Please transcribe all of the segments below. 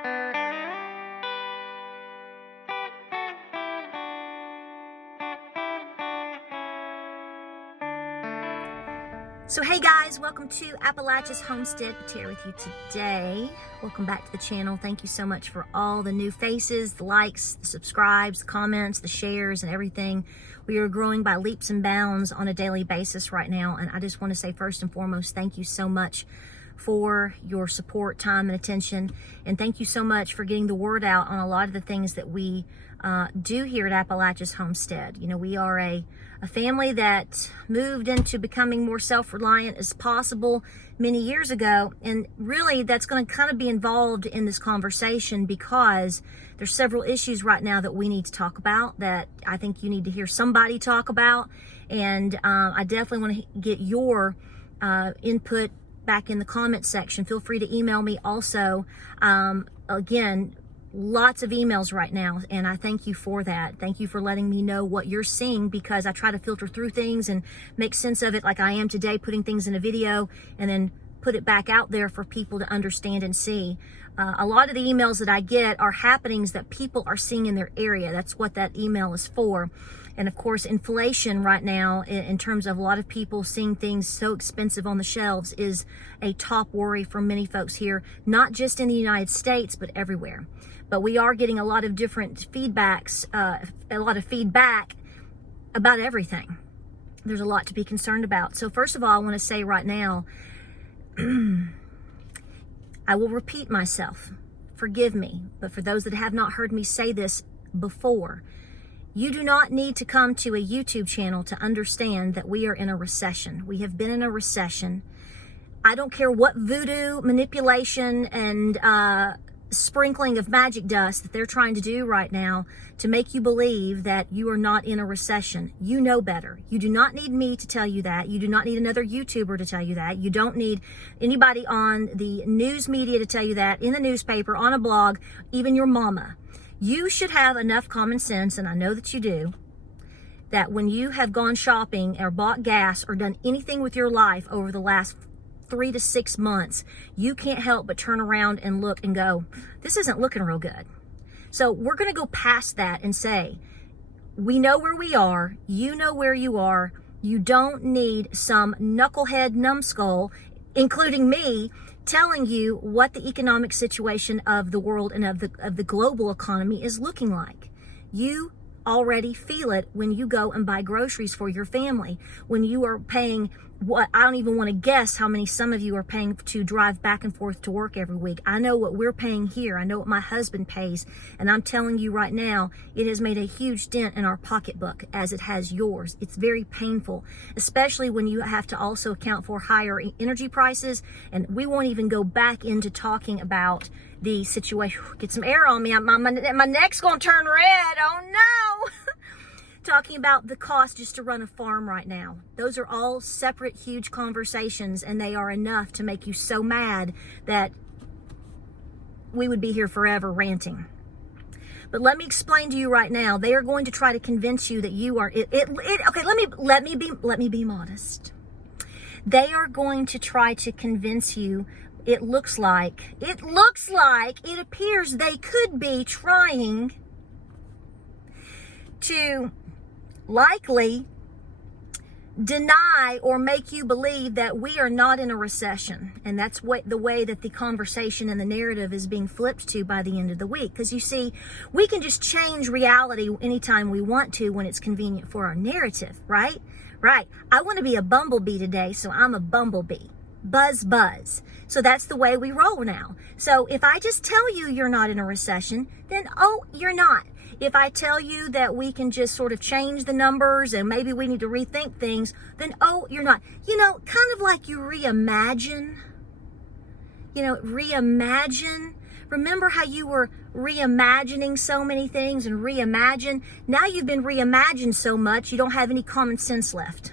So hey guys, welcome to Appalachia's Homestead. Patera with you today. Welcome back to the channel. Thank you so much for all the new faces, the likes, the subscribes, the comments, the shares, and everything. We are growing by leaps and bounds on a daily basis right now, and I just want to say first and foremost, thank you so much for your support, time, and attention. And thank you so much for getting the word out on a lot of the things that we do here at Appalachia's Homestead. You know, we are a family that moved into becoming more self-reliant as possible many years ago. And really, that's going to kind of be involved in this conversation because there's several issues right now that we need to talk about that I think you need to hear somebody talk about. And I definitely want to get your input back in the comment section. Feel free to email me also. Again, lots of emails right now, and I thank you for that. Thank you for letting me know what you're seeing, because I try to filter through things and make sense of it like I am today, putting things in a video and then put it back out there for people to understand and see. A lot of the emails that I get are happenings that people are seeing in their area. That's what that email is for. And of course, inflation right now, in terms of a lot of people seeing things so expensive on the shelves, is a top worry for many folks here, not just in the United States, but everywhere. But we are getting a lot of different feedbacks, a lot of feedback about everything. There's a lot to be concerned about. So first of all, I want to say right now, I will repeat myself. Forgive me. But for those that have not heard me say this before, you do not need to come to a YouTube channel to understand that we are in a recession. We have been in a recession. I don't care what voodoo, manipulation, and sprinkling of magic dust that they're trying to do right now to make you believe that you are not in a recession. You know better. You do not need me to tell you that. You do not need another YouTuber to tell you that. You don't need anybody on the news media to tell you that, in the newspaper, on a blog, even your mama. You should have enough common sense, and I know that you do, that when you have gone shopping or bought gas or done anything with your life over the last 3 to 6 months, you can't help but turn around and look and go, this isn't looking real good. So we're going to go past that and say, we know where we are. You know where you are. You don't need some knucklehead numbskull, including me, telling you what the economic situation of the world and of the global economy is looking like. You already feel it when you go and buy groceries for your family, when you are paying what I don't even want to guess how many some of you are paying to drive back and forth to work every week. I know what we're paying here. I know what my husband pays. And I'm telling you right now, it has made a huge dent in our pocketbook as it has yours. It's very painful, especially when you have to also account for higher energy prices. And we won't even go back into talking about the situation. Get some air on me. My neck's going to turn red. Oh no. Talking about the cost just to run a farm right now. Those are all separate, huge conversations, and they are enough to make you so mad that we would be here forever ranting. But let me explain to you right now. They are going to try to convince you that you are okay. Let me be modest. They are going to try to convince you. It appears they could be trying to likely deny or make you believe that we are not in a recession. And that's the way that the conversation and the narrative is being flipped to by the end of the week. Because you see, we can just change reality anytime we want to when it's convenient for our narrative, right? Right. I want to be a bumblebee today, so I'm a bumblebee. Buzz, buzz. So that's the way we roll now. So if I just tell you you're not in a recession, then, oh, you're not. If I tell you that we can just sort of change the numbers and maybe we need to rethink things, then, oh, you're not. You know, kind of like you reimagine. Remember how you were reimagining so many things and reimagine? Now you've been reimagined so much, you don't have any common sense left.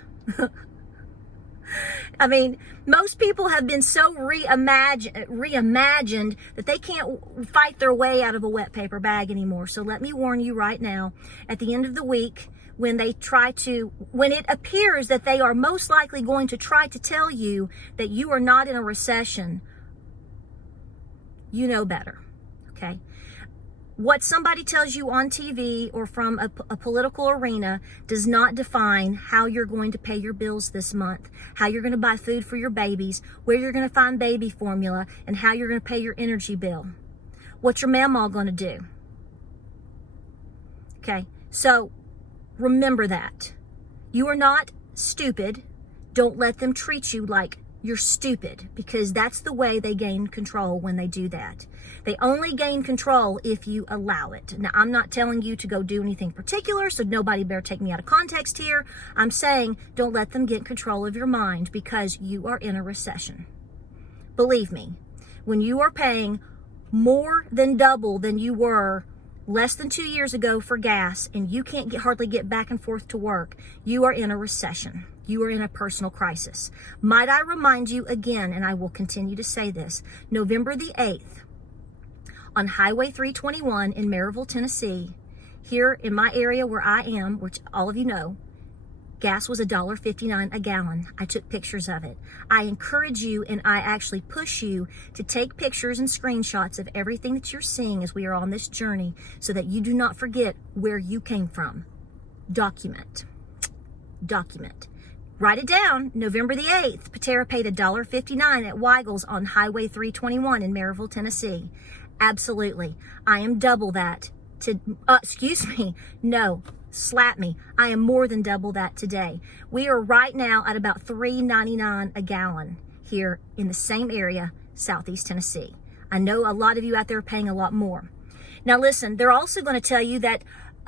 I mean, most people have been so reimagined that they can't fight their way out of a wet paper bag anymore. So let me warn you right now, at the end of the week, when it appears that they are most likely going to try to tell you that you are not in a recession, you know better. okay? What somebody tells you on TV or from a political arena does not define how you're going to pay your bills this month, how you're going to buy food for your babies, where you're going to find baby formula, and how you're going to pay your energy bill. What's your mamaw going to do? Okay, so remember that. You are not stupid. Don't let them treat you like you're stupid, because that's the way they gain control when they do that. They only gain control if you allow it. Now, I'm not telling you to go do anything particular, so nobody better take me out of context here. I'm saying don't let them get control of your mind, because you are in a recession. Believe me, when you are paying more than double than you were less than 2 years ago for gas, and you can't hardly get back and forth to work, you are in a recession. You are in a personal crisis. Might I remind you again, and I will continue to say this, November the 8th, on Highway 321 in Maryville, Tennessee, here in my area where I am, which all of you know, gas was $1.59 a gallon. I took pictures of it. I encourage you, and I actually push you to take pictures and screenshots of everything that you're seeing as we are on this journey, so that you do not forget where you came from. Document. Write it down. November the 8th, Patera paid $1.59 at Weigel's on Highway 321 in Maryville, Tennessee. Absolutely. I am double that slap me. I am more than double that today. We are right now at about $3.99 a gallon here in the same area, Southeast Tennessee. I know a lot of you out there are paying a lot more. Now listen, they're also going to tell you that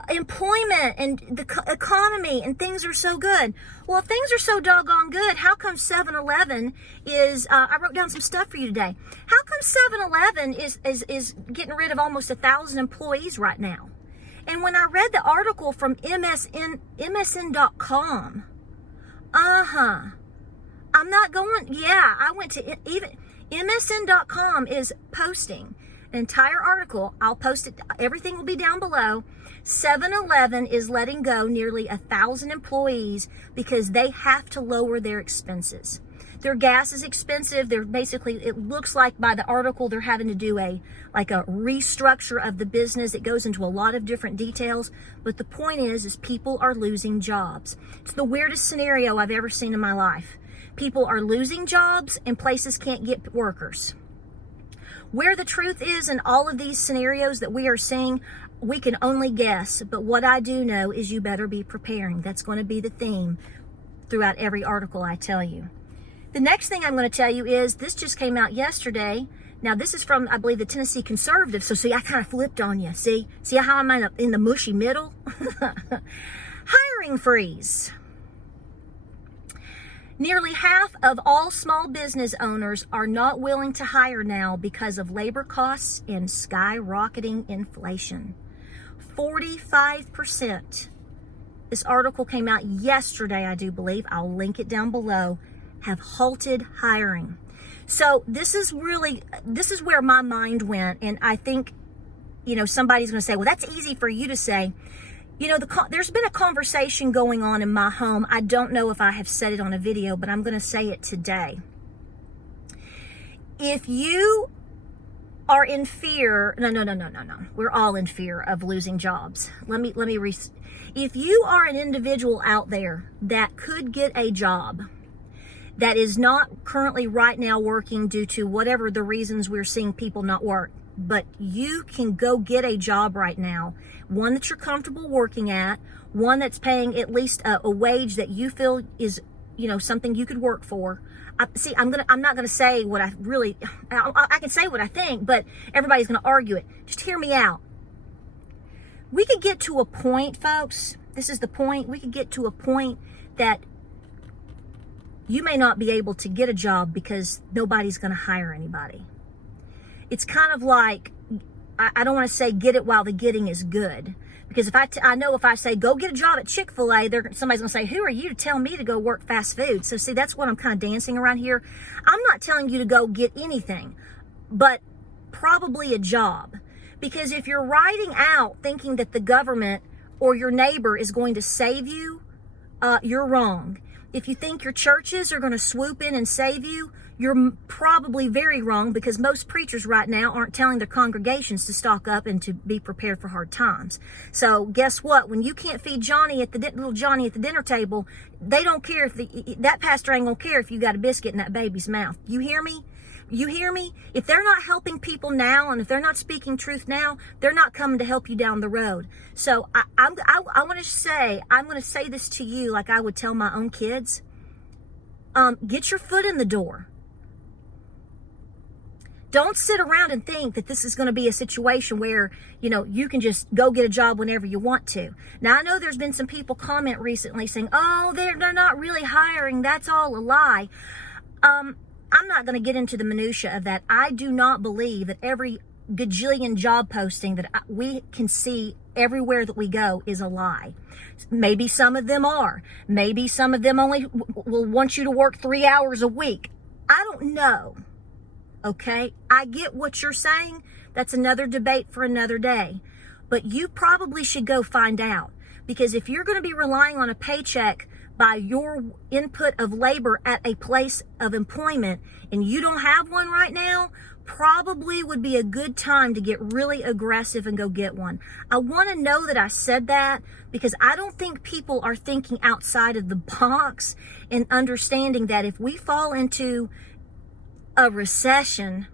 employment and the economy and things are so good. Well, if things are so doggone good, how come 7-Eleven is, I wrote down some stuff for you today. How come 7-Eleven is getting rid of almost 1,000 employees right now? And when I read the article from MSN.com, I went to even MSN.com is posting an entire article. I'll post it. Everything will be down below. 7-Eleven is letting go nearly 1,000 employees because they have to lower their expenses. Their gas is expensive. They're basically, it looks like by the article, they're having to do a restructure of the business. It goes into a lot of different details. But the point is people are losing jobs. It's the weirdest scenario I've ever seen in my life. People are losing jobs and places can't get workers. Where the truth is in all of these scenarios that we are seeing, we can only guess. But what I do know is you better be preparing. That's going to be the theme throughout every article I tell you. The next thing I'm going to tell you is, this just came out yesterday. Now, this is from, I believe, the Tennessee Conservative. So, see, I kind of flipped on you. See how I'm in the mushy middle? Hiring freeze. Nearly half of all small business owners are not willing to hire now because of labor costs and skyrocketing inflation. 45%. This article came out yesterday, I do believe. I'll link it down below. Have halted hiring. So this is where my mind went. And I think, somebody's going to say, well, that's easy for you to say. There's been a conversation going on in my home. I don't know if I have said it on a video, but I'm going to say it today. If you are in fear, no. We're all in fear of losing jobs. If you are an individual out there that could get a job that is not currently right now working due to whatever the reasons we're seeing people not work, but you can go get a job right now, one that you're comfortable working at, one that's paying at least a wage that you feel is, something you could work for. I'm not gonna say what I can say what I think, but everybody's gonna argue it. Just hear me out. We could get to a point, folks. This is the point. We could get to a point that you may not be able to get a job because nobody's going to hire anybody. It's kind of like, I don't want to say get it while the getting is good. Because I know if I say, go get a job at Chick-fil-A, somebody's going to say, who are you to tell me to go work fast food? So see, that's what I'm kind of dancing around here. I'm not telling you to go get anything, but probably a job. Because if you're riding out thinking that the government or your neighbor is going to save you, you're wrong. If you think your churches are going to swoop in and save you, you're probably very wrong, because most preachers right now aren't telling their congregations to stock up and to be prepared for hard times. So guess what? When you can't feed little Johnny at the dinner table, they don't care if that pastor ain't gonna care if you got a biscuit in that baby's mouth. You hear me? You hear me? If they're not helping people now, and if they're not speaking truth now, they're not coming to help you down the road. So I'm going to say this to you like I would tell my own kids. Get your foot in the door. Don't sit around and think that this is going to be a situation where, you can just go get a job whenever you want to. Now, I know there's been some people comment recently saying, oh, they're not really hiring. That's all a lie. I'm not going to get into the minutia of that. I do not believe that every gajillion job posting that we can see everywhere that we go is a lie. Maybe some of them are. Maybe some of them only will want you to work 3 hours a week. I don't know. Okay? I get what you're saying. That's another debate for another day. But you probably should go find out. Because if you're going to be relying on a paycheck by your input of labor at a place of employment, and you don't have one right now, probably would be a good time to get really aggressive and go get one. I want to know that I said that, because I don't think people are thinking outside of the box and understanding that if we fall into a recession,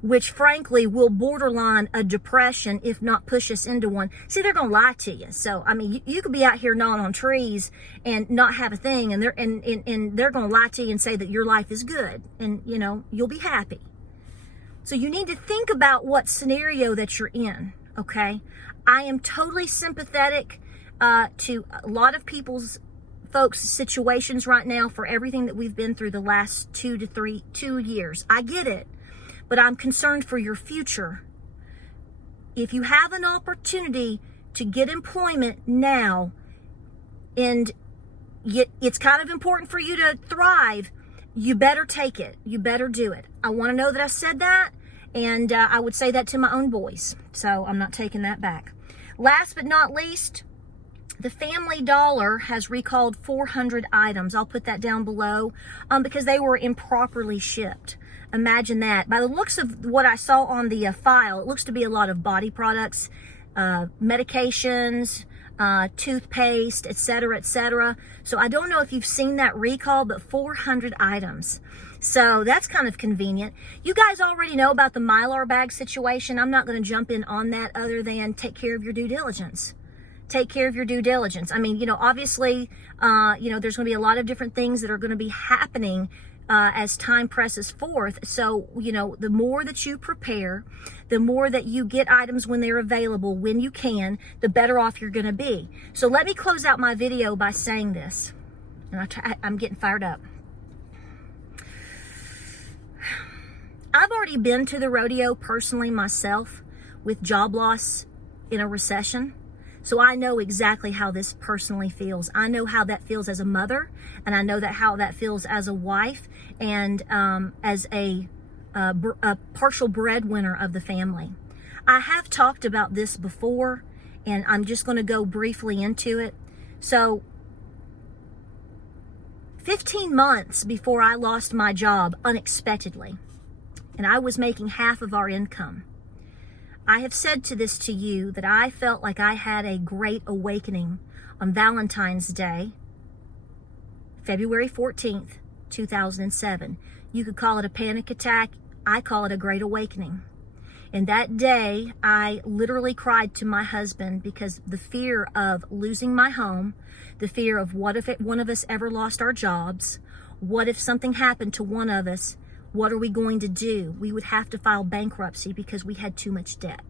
which frankly will borderline a depression, if not push us into one. See, they're going to lie to you. So, I mean, you could be out here gnawing on trees and not have a thing, and they're going to lie to you and say that your life is good, and, you'll be happy. So you need to think about what scenario that you're in, okay? I am totally sympathetic to a lot of folks' situations right now for everything that we've been through the last 2 years. I get it. But I'm concerned for your future. If you have an opportunity to get employment now, and it's kind of important for you to thrive, you better take it. You better do it. I want to know that I said that, and I would say that to my own boys. So I'm not taking that back. Last but not least, the Family Dollar has recalled 400 items. I'll put that down below because they were improperly shipped. Imagine that. By the looks of what I saw on the file, it looks to be a lot of body products, medications, toothpaste, etc., etc. So I don't know if you've seen that recall, but 400 items. So that's kind of convenient. You guys already know about the Mylar bag situation. I'm not going to jump in on that other than take care of your due diligence. Take care of your due diligence. I mean, obviously, there's going to be a lot of different things that are going to be happening as time presses forth. So, the more that you prepare, the more that you get items when they're available, when you can, the better off you're going to be. So let me close out my video by saying this. And I'm getting fired up. I've already been to the rodeo personally myself with job loss in a recession. So I know exactly how this personally feels. I know how that feels as a mother, and I know how that feels as a wife, and as a partial breadwinner of the family. I have talked about this before, and I'm just going to go briefly into it. So 15 months before I lost my job unexpectedly, and I was making half of our income, I have said to you that I felt like I had a great awakening on Valentine's Day, February 14th, 2007. You could call it a panic attack. I call it a great awakening. And that day, I literally cried to my husband because the fear of losing my home, the fear of what if one of us ever lost our jobs, what if something happened to one of us, what are we going to do? We would have to file bankruptcy because we had too much debt.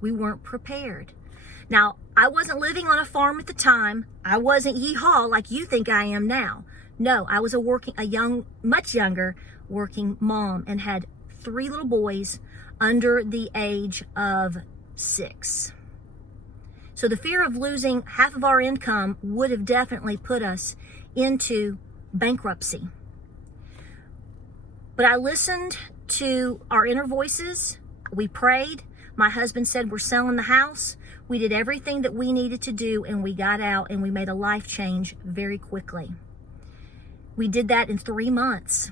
We weren't prepared. Now, I wasn't living on a farm at the time. I wasn't yeehaw like you think I am now. No, I was much younger working mom, and had 3 little boys under the age of 6. So the fear of losing half of our income would have definitely put us into bankruptcy. But I listened to our inner voices. We prayed. My husband said, we're selling the house. We did everything that we needed to do, and we got out, and we made a life change very quickly. We did that in 3 months.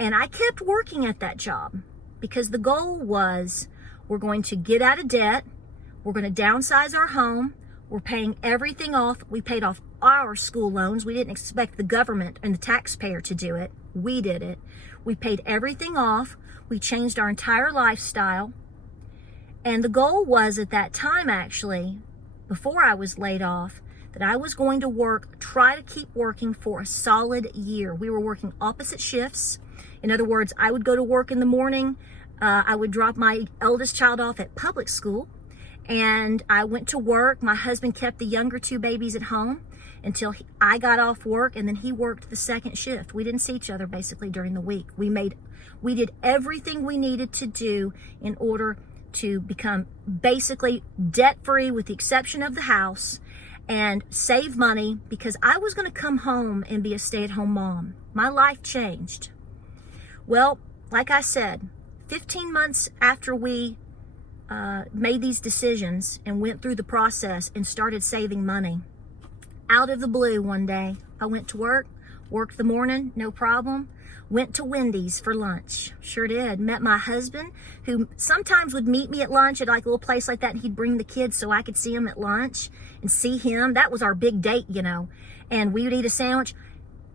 And I kept working at that job because the goal was, we're going to get out of debt. We're going to downsize our home. We're paying everything off. We paid off our school loans. We didn't expect the government and the taxpayer to do it. We did it. We paid everything off. We changed our entire lifestyle. And the goal was at that time, actually, before I was laid off, that I was going to work, try to keep working for a solid year. We were working opposite shifts. In other words, I would go to work in the morning. I would drop my eldest child off at public school. And I went to work. My husband kept the younger 2 babies at home until I got off work, and then he worked the second shift. We didn't see each other basically during the week. We did everything we needed to do in order to become basically debt-free with the exception of the house, and save money, because I was going to come home and be a stay-at-home mom. My life changed. Well, like I said, 15 months after we made these decisions and went through the process and started saving money, out of the blue one day, I went to work, worked the morning, no problem, went to Wendy's for lunch. Sure did. Met my husband, who sometimes would meet me at lunch at like a little place like that, and he'd bring the kids so I could see him at lunch and see him. That was our big date, you know. And we would eat a sandwich.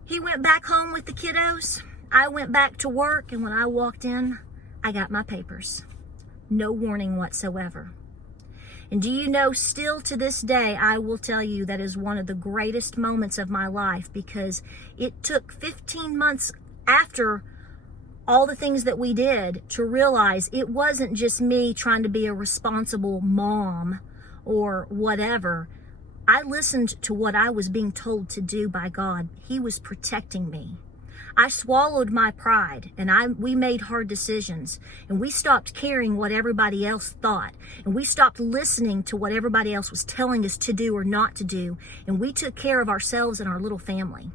He went back home with the kiddos. I went back to work, and when I walked in, I got my papers. No warning whatsoever. And do you know, still to this day, I will tell you that is one of the greatest moments of my life, because it took 15 months after all the things that we did to realize it wasn't just me trying to be a responsible mom or whatever. I listened to what I was being told to do by God. He was protecting me. I swallowed my pride, and we made hard decisions, and we stopped caring what everybody else thought, and we stopped listening to what everybody else was telling us to do or not to do, and we took care of ourselves and our little family.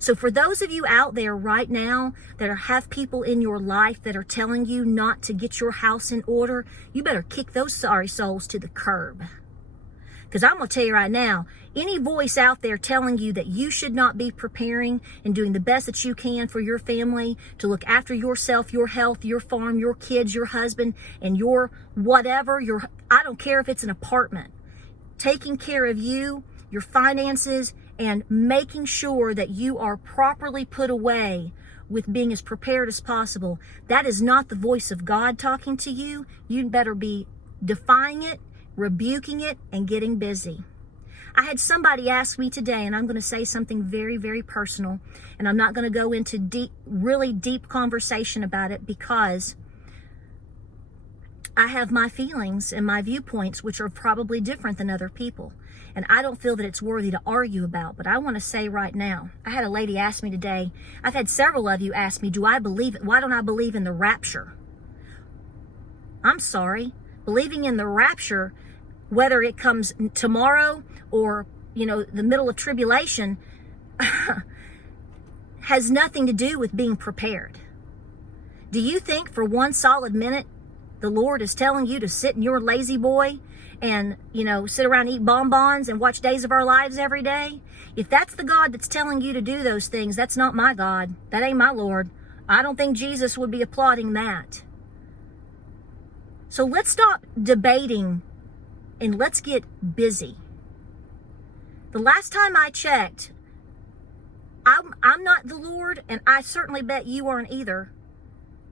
So for those of you out there right now that have people in your life that are telling you not to get your house in order, you better kick those sorry souls to the curb. Because I'm going to tell you right now, any voice out there telling you that you should not be preparing and doing the best that you can for your family, to look after yourself, your health, your farm, your kids, your husband, and your whatever, I don't care if it's an apartment, taking care of you, your finances, and making sure that you are properly put away with being as prepared as possible, that is not the voice of God talking to you. You'd better be defying it, rebuking it, and getting busy. I had somebody ask me today, and I'm going to say something very, very personal, and I'm not going to go into really deep conversation about it, because I have my feelings and my viewpoints, which are probably different than other people, and I don't feel that it's worthy to argue about. But I want to say right now, I had a lady ask me today, I've had several of you ask me, do I believe it? Why don't I believe in the rapture? I'm sorry. Believing in the rapture, whether it comes tomorrow or, the middle of tribulation, has nothing to do with being prepared. Do you think for one solid minute the Lord is telling you to sit in your lazy boy and, sit around and eat bonbons and watch Days of Our Lives every day? If that's the God that's telling you to do those things, that's not my God. That ain't my Lord. I don't think Jesus would be applauding that. So let's stop debating and let's get busy. The last time I checked, I'm not the Lord, and I certainly bet you aren't either.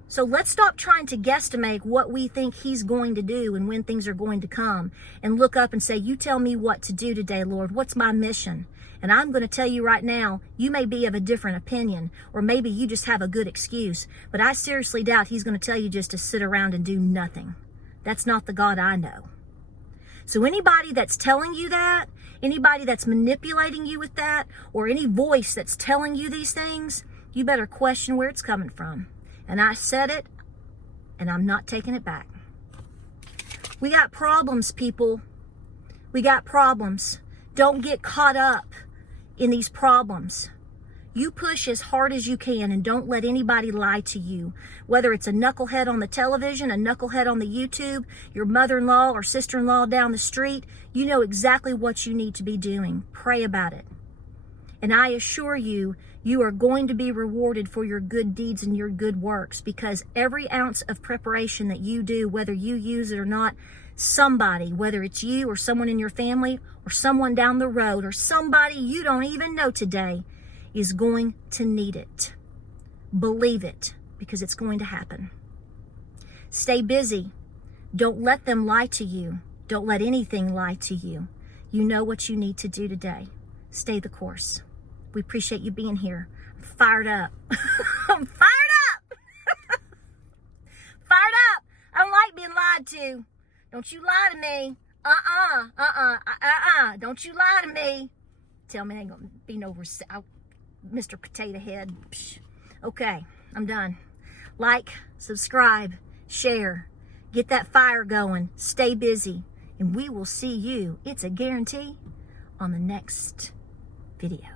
So let's stop trying to guesstimate what we think He's going to do and when things are going to come, and look up and say, you tell me what to do today, Lord. What's my mission? And I'm going to tell you right now, you may be of a different opinion, or maybe you just have a good excuse, but I seriously doubt He's going to tell you just to sit around and do nothing. That's not the God I know. So anybody that's telling you that, anybody that's manipulating you with that, or any voice that's telling you these things, you better question where it's coming from. And I said it, and I'm not taking it back. We got problems, people. We got problems. Don't get caught up in these problems. You push as hard as you can, and don't let anybody lie to you. Whether it's a knucklehead on the television, a knucklehead on the YouTube, your mother-in-law or sister-in-law down the street, you know exactly what you need to be doing. Pray about it. And I assure you, you are going to be rewarded for your good deeds and your good works, because every ounce of preparation that you do, whether you use it or not, somebody, whether it's you or someone in your family or someone down the road or somebody you don't even know today, is going to need it. Believe it, because it's going to happen. Stay busy. Don't let them lie to you. Don't let anything lie to you. You know what you need to do today. Stay the course. We appreciate you being here. I'm fired up. I'm fired up. Fired up. I don't like being lied to. Don't you lie to me. Don't you lie to me. Tell me ain't gonna be no Mr. Potato Head. Psh. Okay, I'm done. Like, subscribe, share, get that fire going, stay busy, and we will see you, it's a guarantee, on the next video.